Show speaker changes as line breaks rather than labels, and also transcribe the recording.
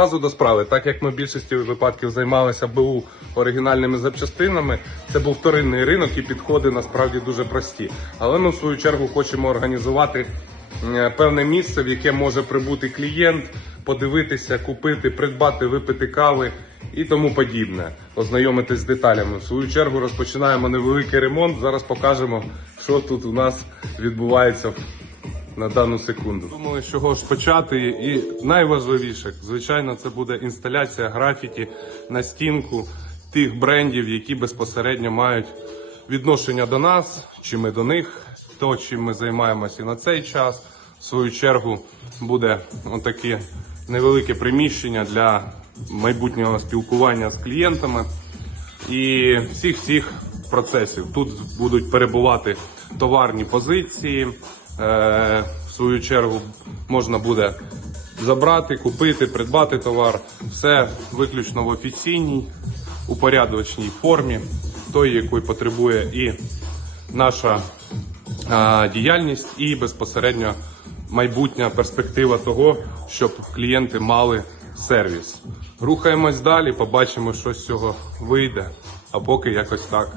Разу до справи, так як ми в більшості випадків займалися БУ оригінальними запчастинами, це був вторинний ринок і підходи насправді дуже прості. Але ми в свою чергу хочемо організувати певне місце, в яке може прибути клієнт, подивитися, купити, придбати, випити кави і тому подібне. Ознайомитись з деталями. В свою чергу розпочинаємо невеликий ремонт. Зараз покажемо, що тут у нас відбувається на дану секунду. Думали, з чого ж почати, і найважливіше, звичайно, це буде інсталяція графіті на стінку тих брендів, які безпосередньо мають відношення до нас, чи ми до них, то чим ми займаємося і на цей час. В свою чергу буде отаке невелике приміщення для майбутнього спілкування з клієнтами і всіх всіх процесів. Тут будуть перебувати товарні позиції. Е, в свою чергу можна буде забрати, купити, придбати товар. Все виключно в офіційній, упорядочній формі, той, якої потребує і наша е, діяльність, і безпосередньо майбутня перспектива того, щоб клієнти мали сервіс. Рухаємось далі, побачимо, що з цього вийде. А поки якось так.